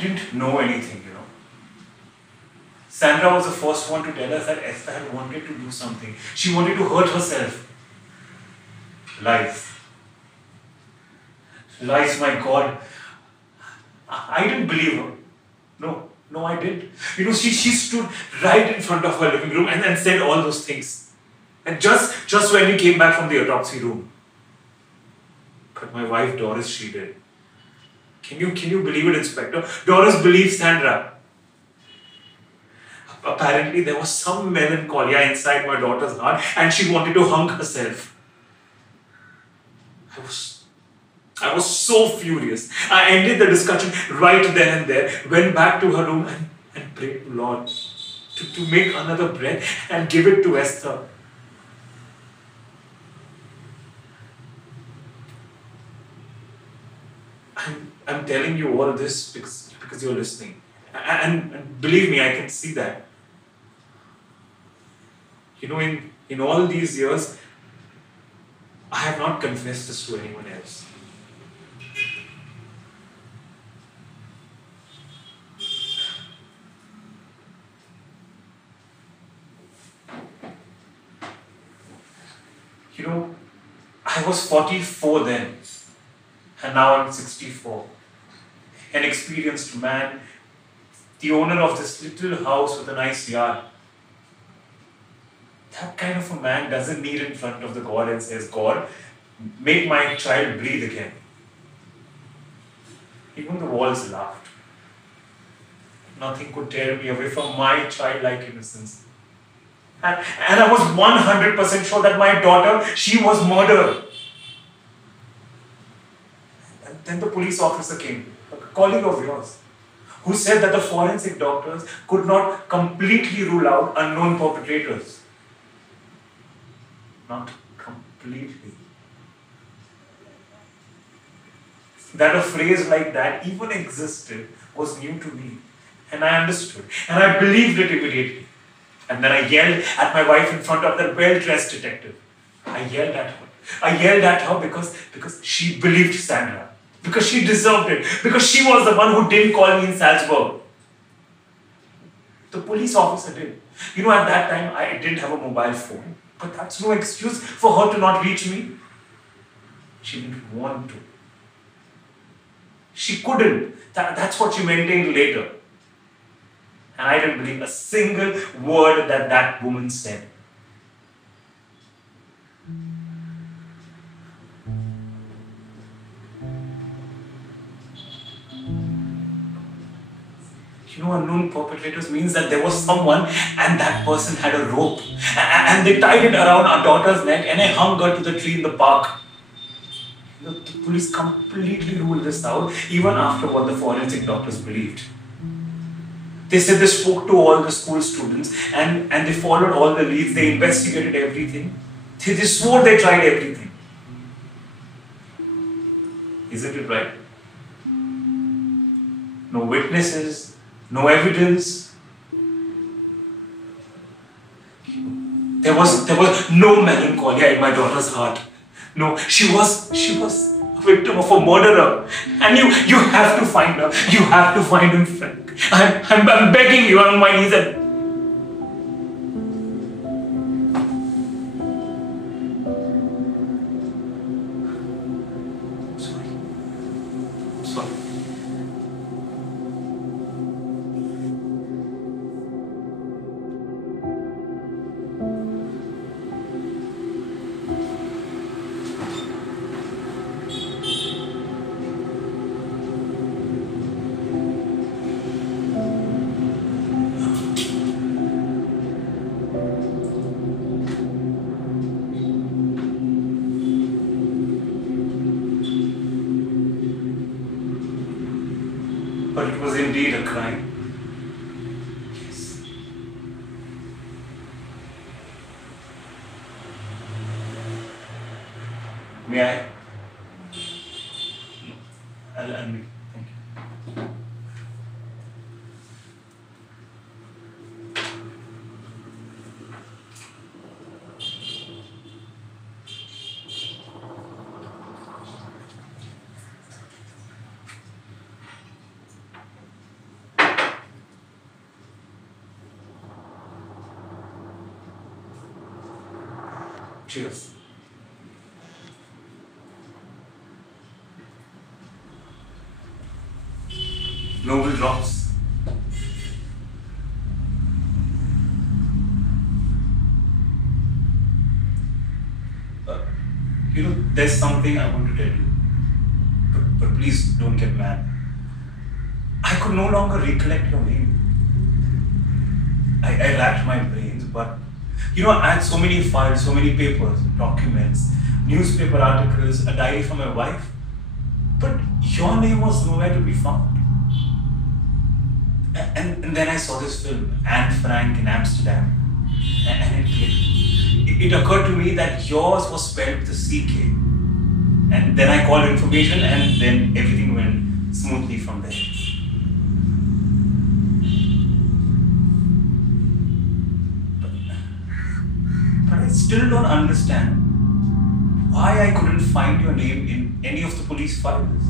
didn't know anything, you know. Sandra was the first one to tell us that Esther had wanted to do something. She wanted to hurt herself. Lies. Lies, my God. I didn't believe her. No, I didn't. You know, she stood right in front of her living room and said all those things. And just when we came back from the autopsy room. But my wife Doris, she did. Can you believe it, Inspector? Doris believed Sandra. Apparently there was some melancholia inside my daughter's heart and she wanted to hang herself. I was so furious. I ended the discussion right then and there, went back to her room and prayed to Lord to make another bread and give it to Esther. I'm telling you all this because you're listening. And believe me, I can see that. You know, in all these years, I have not confessed this to anyone else. You know, I was 44 then, and now I'm 64. An experienced man, the owner of this little house with a nice yard. That kind of a man doesn't kneel in front of the God and says, God, make my child breathe again. Even the walls laughed. Nothing could tear me away from my childlike innocence. And I was 100% sure that my daughter, she was murdered. And then the police officer came, a colleague of yours, who said that the forensic doctors could not completely rule out unknown perpetrators. Not completely. That a phrase like that even existed was new to me. And I understood. And I believed it immediately. And then I yelled at my wife in front of that well-dressed detective. I yelled at her. I yelled at her because she believed Sandra. Because she deserved it. Because she was the one who didn't call me in Salzburg. The police officer did. You know, at that time, I didn't have a mobile phone. But that's no excuse for her to not reach me. She didn't want to. She couldn't. That's what she maintained later. And I didn't believe a single word that woman said. You know, unknown perpetrators means that there was someone and that person had a rope. And they tied it around our daughter's neck and they hung her to the tree in the park. The police completely ruled this out even after what the forensic doctors believed. They said they spoke to all the school students and they followed all the leads, they investigated everything. They swore they tried everything. Isn't it right? No witnesses, no evidence. There was no melancholia in my daughter's heart. No, she was a victim of a murderer. And you have to find her. You have to find him, Frank. I'm begging you on my knees and... Sorry. But it was indeed a crime. Yes. May I? I'll me. Thank you. Cheers. Noble drops. There's something I want to tell you. But please don't get mad. I could no longer recollect your name. I racked my brains, but I had so many files, so many papers, documents, newspaper articles, a diary from my wife. But your name was nowhere to be found. And then I saw this film, Anne Frank in Amsterdam, and it clicked. It occurred to me that yours was spelled with a CK. And then I called information, and then everything went smoothly from there. But I still don't understand why I couldn't find your name in any of the police files.